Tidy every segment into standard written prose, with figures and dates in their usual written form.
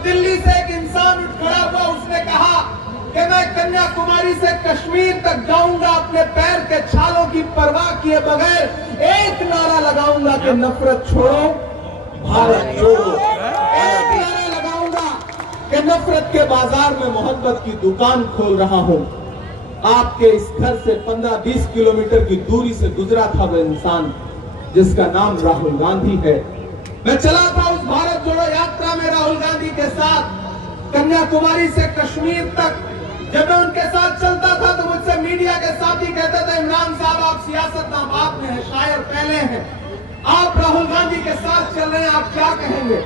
जब दिल्ली से एक इंसान उठ खड़ा हुआ, उसने कहा कि मैं कन्याकुमारी से कश्मीर तक जाऊंगा, अपने पैर के छालों की परवाह किए बगैर एक नारा लगाऊंगा कि नफरत छोड़ो, भारत जोड़ो। एक नारा लगाऊंगा कि नफरत के बाजार में मोहब्बत की दुकान खोल रहा हूं। आपके इस घर से 15-20 किलोमीटर की दूरी से गुजरा था वह इंसान जिसका नाम राहुल गांधी है। मैं चला था उस भारत जोड़ो यात्रा में राहुल गांधी के साथ कन्याकुमारी से कश्मीर तक। जब मैं उनके साथ चलता था तो मुझसे मीडिया के साथी कहते थे, इमरान साहब आप सियासतदान बाद में हैं, शायर पहले हैं, आप राहुल गांधी के साथ चल रहे हैं, आप क्या कहेंगे?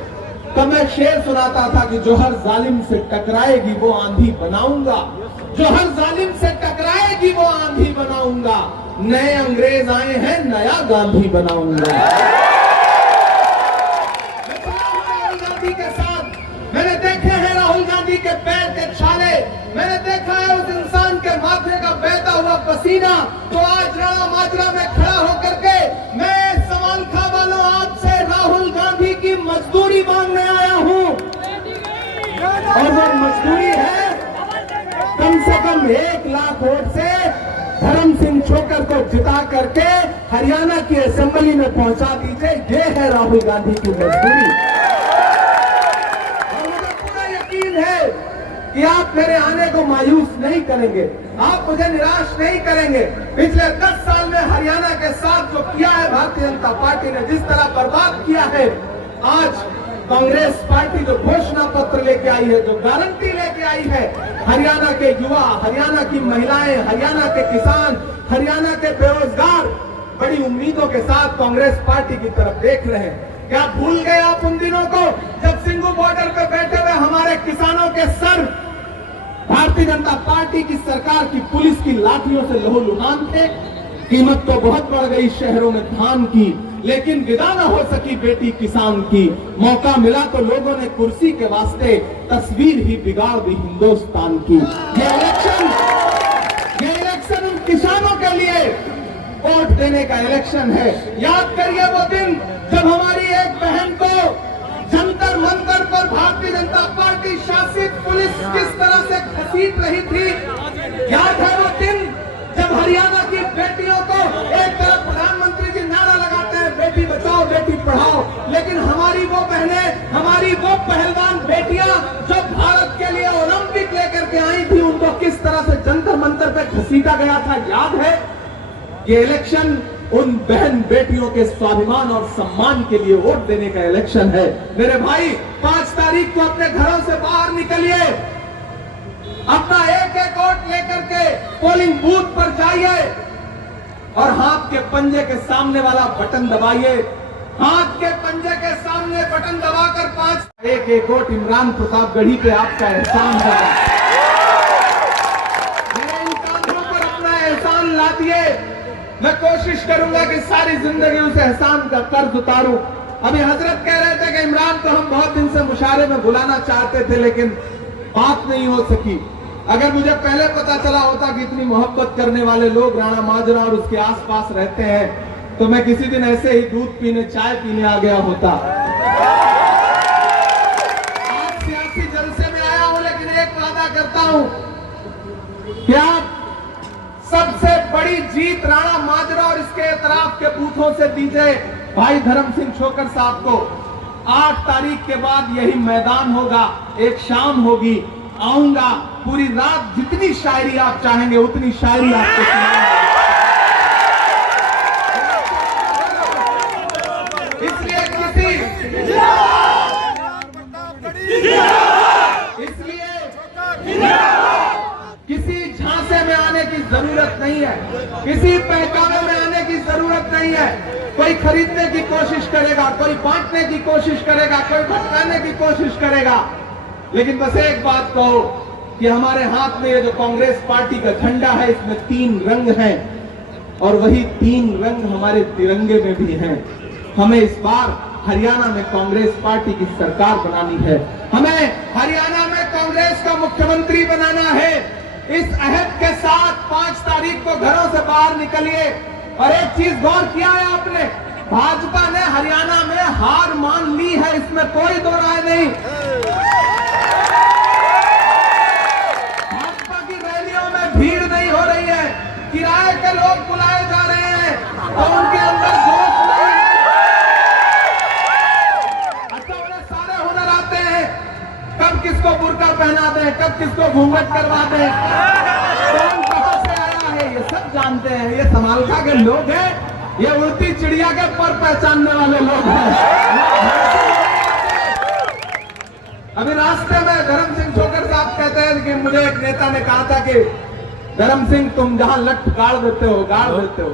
तो मैं शेर सुनाता था कि जो हर जालिम से टकराएगी वो आंधी बनाऊंगा, जो हर जालिम से टकराएगी वो आंधी बनाऊंगा, नए अंग्रेज आए हैं नया गांधी बनाऊंगा। राहुल गांधी के साथ मैंने देखे हैं राहुल गांधी के पैर के छाले, मैंने देखा है उस इंसान के माथे का बहता हुआ पसीना। तो आज राणा माजरा में खड़ा होकर के मैं सवाल खा वालों आपसे राहुल गांधी की मजदूरी मांगने आया हूं, और वो मजदूरी है कम से कम 1 लाख वोट से धर्म सिंह छोकर को जिता करके हरियाणा की असेंबली में पहुंचा दीजिए। ये है राहुल गांधी की मजबूरी। और मुझे पूरा यकीन है कि आप मेरे आने को मायूस नहीं करेंगे, आप मुझे निराश नहीं करेंगे। पिछले 10 साल में हरियाणा के साथ जो किया है भारतीय जनता पार्टी ने, जिस तरह बर्बाद किया है, आज कांग्रेस पार्टी जो घोषणा पत्र लेके आई है, जो गारंटी लेके आई है, हरियाणा के युवा, हरियाणा की महिलाएं, हरियाणा के किसान, हरियाणा के बेरोजगार बड़ी उम्मीदों के साथ कांग्रेस पार्टी की तरफ देख रहे हैं। क्या भूल गए आप उन दिनों को जब सिंघू बॉर्डर पे बैठे हुए हमारे किसानों के सर भारतीय जनता पार्टी की सरकार की पुलिस की लाठियों से लहूलुहान थे? कीमत तो बहुत बढ़ गई शहरों में धान की, लेकिन विदा न हो सकी बेटी किसान की। मौका मिला तो लोगों ने कुर्सी के वास्ते तस्वीर ही बिगाड़ दी हिंदुस्तान की। ये इलेक्शन उन किसानों के लिए वोट देने का इलेक्शन है। याद करिए वो दिन जब हमारी एक बहन को जंतर मंतर पर भारतीय जनता पार्टी शासित पुलिस किस तरह से घसीट रही थी। याद है वो दिन जब हरियाणा की बेटियों को एक तरफ प्रधानमंत्री जी नारा लगाते हैं बेटी बचाओ बेटी पढ़ाओ, लेकिन हमारी वो बहनें, हमारी वो पहलवान बेटियां जो भारत के लिए ओलंपिक लेकर के आई थी, उनको किस तरह से जंतर मंतर पे घसीटा गया था। याद है? ये इलेक्शन उन बहन बेटियों के स्वाभिमान और सम्मान के लिए वोट देने का इलेक्शन है। मेरे भाई 5 तारीख को अपने घरों से बाहर निकलिए, अपना एक वोट लेकर के पोलिंग बूथ पर जाइए और हाथ के पंजे के सामने वाला बटन दबाइए। हाथ के पंजे के सामने बटन दबाकर 5 एक वोट इमरान प्रतापगढ़ी पे आपका एहसान है। मेरे इन कांधों पर अपना एहसान ला दिए। मैं कोशिश करूंगा कि सारी जिंदगी उस एहसान का कर्ज उतारूं। अभी हजरत कह रहे थे कि इमरान को हम बहुत दिन से मुशायरे में बुलाना चाहते थे, लेकिन बात नहीं हो सकी। अगर मुझे पहले पता चला होता कि इतनी मोहब्बत करने वाले लोग राणा माजरा और उसके आसपास रहते हैं, तो मैं किसी दिन ऐसे ही दूध पीने, चाय पीने आ गया होता। आज सियासी जलसे में आया हूं, लेकिन एक वादा करता हूं कि आप सबसे बड़ी जीत राणा माजरा और इसके इतराफ के बूथों से दीजिए भाई धर्म सिंह छोकर साहब को। 8 तारीख के बाद यही मैदान होगा, एक शाम होगी, आऊंगा, पूरी रात जितनी शायरी आप चाहेंगे उतनी शायरी आपको सुनाऊंगा। इसलिए किसी झांसे में आने की जरूरत नहीं है, किसी पहचाने में आने की जरूरत नहीं है। कोई खरीदने की कोशिश करेगा, कोई बांटने की कोशिश करेगा, कोई भटकाने की कोशिश करेगा, लेकिन बस एक बात कहो कि हमारे हाथ में ये जो कांग्रेस पार्टी का झंडा है, इसमें 3 रंग हैं और वही 3 रंग हमारे तिरंगे में भी हैं। हमें इस बार हरियाणा में कांग्रेस पार्टी की सरकार बनानी है, हमें हरियाणा में कांग्रेस का मुख्यमंत्री बनाना है। इस अहद के साथ 5 तारीख को घरों से बाहर निकलिए। और एक चीज गौर किया है आपने, भाजपा ने हरियाणा में हार मान ली है, इसमें कोई दो राय नहीं। किसको बुर्का पहना दे, कब किसको घूंघट करवा दे, कौन कहां से आया है, ये सब जानते हैं। ये समालखा के लोग हैं, ये उड़ती चिड़िया के पर पहचानने वाले लोग हैं। अभी रास्ते में धर्म सिंह छोकर साहब कहते हैं कि मुझे एक नेता ने कहा था कि धर्म सिंह तुम जहां लठ गाड़ देते हो गाड़ देते हो।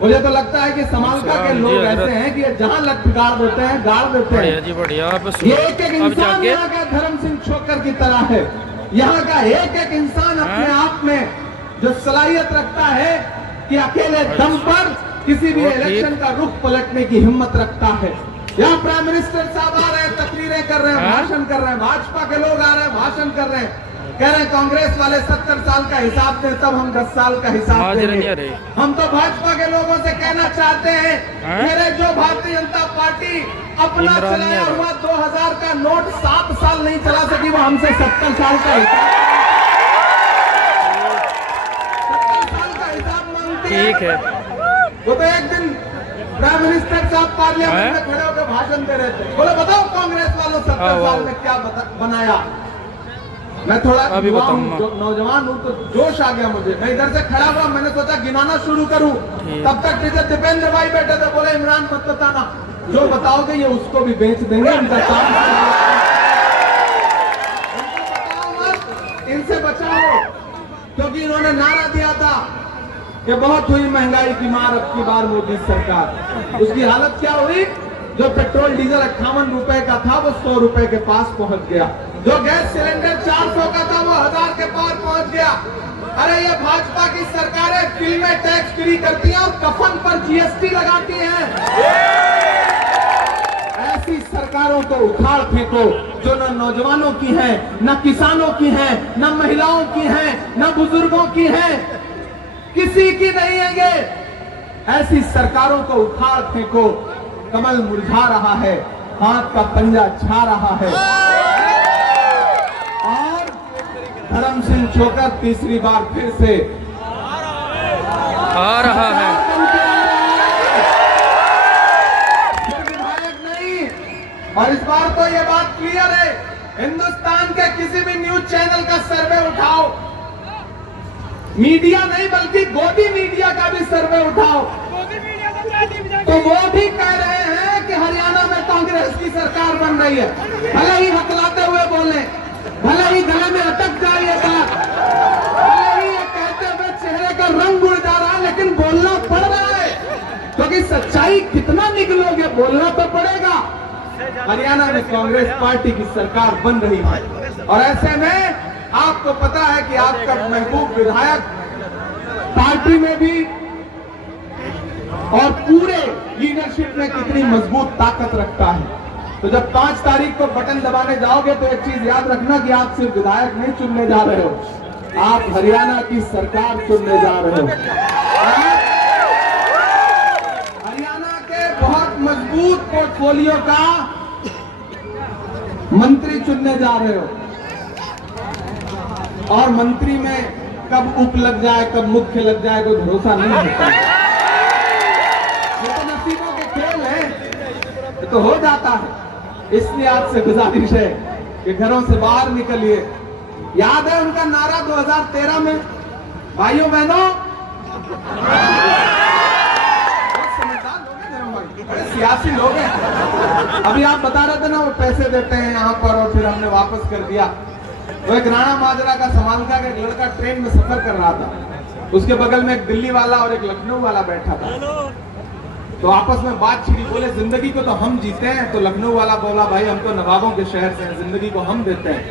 मुझे तो लगता है कि समालखा के लोग ऐसे हैं कि जहां लठ गाड़ देते हैं गाड़ देते हैं। जी बढ़िया। ये एक एक इंसान यहाँ का धर्म सिंह छोकर की तरह है। यहाँ का एक एक इंसान अपने आप में जो सलाहियत रखता है कि अकेले दम पर किसी भी इलेक्शन का रुख पलटने की हिम्मत रखता है। यहाँ प्राइम मिनिस्टर साहब आ रहे हैं, तकरीरें कर रहे हैं, भाषण कर रहे हैं, भाजपा के लोग आ रहे हैं, भाषण कर रहे हैं, कह रहे हैं कांग्रेस वाले 70 साल का हिसाब दें, तब हम 10 साल का हिसाब देंगे। हम तो भाजपा के लोगों से कहना चाहते हैं, मेरे जो भारतीय जनता पार्टी अपना चलाया हुआ 2000 का नोट 7 साल नहीं चला सकी, वो हमसे 70 साल का हिसाब मांगती है। ठीक है। वो तो एक दिन प्राइम मिनिस्टर साहब पार्लियामेंट में खड़े होकर भाषण दे रहे थे, बोले बताओ कांग्रेस वालों 70 साल में क्या बनाया। मैं थोड़ा नौजवान हूँ तो जोश आ गया मुझे, मैं इधर से खड़ा हुआ, मैंने सोचा गिनाना शुरू करूं, तब तक टीचर दीपेंद्र भाई बैठे थे, बोले इमरान मत बताना, जो बताओगे ये उसको भी बेच देंगे, इनका काम इनसे बचाओ। क्योंकि इन्होंने नारा दिया था कि बहुत हुई महंगाई की मार अब की बार मोदी सरकार। उसकी हालत क्या हुई, जो पेट्रोल डीजल 58 रुपए का था वो 100 रुपए के पास पहुंच गया, जो गैस सिलेंडर 400 का था वो 1000 के पार पहुंच गया। अरे ये भाजपा की सरकारें फिल्में टैक्स फ्री करती हैं और कफन पर जीएसटी लगाती हैं। ऐसी सरकारों को उखाड़ फेंको जो न नौजवानों की है, न किसानों की है, न महिलाओं की है, न बुजुर्गों की है, किसी की नहीं है ये। ऐसी सरकारों को उखाड़ फेंको। कमल मुरझा रहा है, हाथ का पंजा छा रहा है और धर्म सिंह छोकर तीसरी बार फिर से आ रहा है। विधायक नहीं, और इस बार तो ये बात क्लियर है, हिंदुस्तान के किसी भी न्यूज चैनल का सर्वे उठाओ, मीडिया नहीं बल्कि गोदी मीडिया का भी सर्वे उठाओ, तो वो भी कह रहे हैं कि हरियाणा में कांग्रेस की सरकार बन रही है। भले ही हकलाते हुए बोले, भले ही गले में अटक जाए ये बात, भले ही ये कहते हुए चेहरे का रंग उड़ जा रहा है, लेकिन बोलना पड़ रहा है, क्योंकि सच्चाई कितना निकलोगे बोलना तो पड़ेगा। हरियाणा में कांग्रेस पार्टी की सरकार बन रही है और ऐसे में आपको पता है कि आपका महबूब विधायक पार्टी में भी और पूरे लीडरशिप में कितनी मजबूत ताकत रखता है। तो जब 5 तारीख को बटन दबाने जाओगे तो एक चीज याद रखना कि आप सिर्फ विधायक नहीं चुनने जा रहे हो, आप हरियाणा की सरकार चुनने जा रहे हो। हरियाणा के बहुत मजबूत पोर्टफोलियो का मंत्री चुनने जा रहे हो और मंत्री में कब उप लग जाए कब मुख्य लग जाए कोई भरोसा नहीं होता। ये तो नसीबों के खेल है, ये तो हो जाता है। इसलिए आपसे गुजारिश है कि घरों से बाहर निकलिए। याद है उनका नारा 2013 में, भाइयों बहनों, समझदार लोग हैं, बड़े सियासी लोग हैं। अभी आप बता रहे थे ना वो पैसे देते हैं यहाँ पर और फिर हमने वापस कर दिया। वो एक राणा माजरा का समालखा का एक लड़का ट्रेन में सफर कर रहा था, उसके बगल में एक दिल्ली वाला और एक लखनऊ वाला बैठा था, तो आपस में बात छिड़ी, बोले जिंदगी को तो हम जीते हैं। तो लखनऊ वाला बोला भाई हम तो नवाबों के शहर से हैं, जिंदगी को हम देते हैं,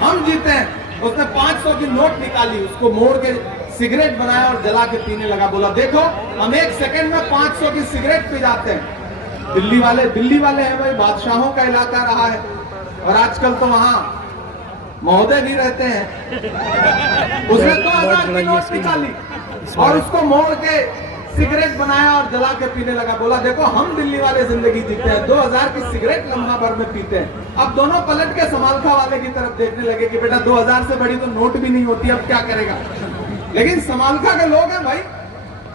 हम जीते हैं। उसने 500 की नोट निकाली, उसको मोड़ के सिगरेट बनाया और जला के पीने लगा। बोला देखो हम 1 सेकंड में 500 की सिगरेट पी जाते हैं। दिल्ली वाले हैं भाई, बादशाहों का इलाका रहा है और आजकल तो वहां महोदय भी रहते हैं। उसने 2000 की नोट निकाली और उसको मोड़ के सिगरेट बनाया और जला के पीने लगा। बोला देखो हम दिल्ली वाले जिंदगी जीते हैं, 2000 की सिगरेट लम्हा भर में पीते हैं। अब दोनों पलट के समालखा वाले की तरफ देखने लगे कि बेटा 2000 से बड़ी तो नोट भी नहीं होती, अब क्या करेगा। लेकिन समालखा के लोग हैं भाई,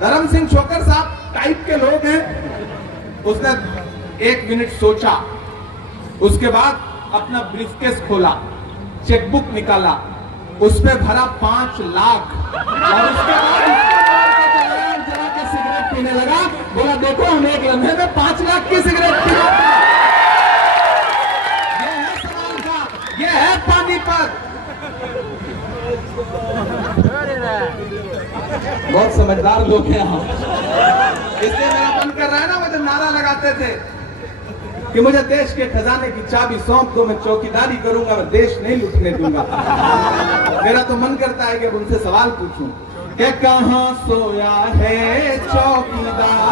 धर्म सिंह छोकर साहब टाइप के लोग हैं। उसने 1 मिनट सोचा, उसके बाद अपना ब्रीफकेस खोला चेकबुक निकाला, उस पे भरा 5 लाख और उसके बाद जरा के सिगरेट पीने लगा। बोला देखो हम एक लम्हे में 5 लाख की सिगरेट पी जाते हैं। ये है सवाल का, ये है पानीपत। बहुत समझदार लोग हैं हम, इसलिए मेरा मन कर रहा है ना, वो जब नारा लगाते थे कि मुझे देश के खजाने की चाबी सौंप दो, मैं चौकीदारी करूंगा, मैं देश नहीं लूटने दूंगा। मेरा तो मन करता है कि अब उनसे सवाल पूछूं कि कहां सोया है चौकीदार।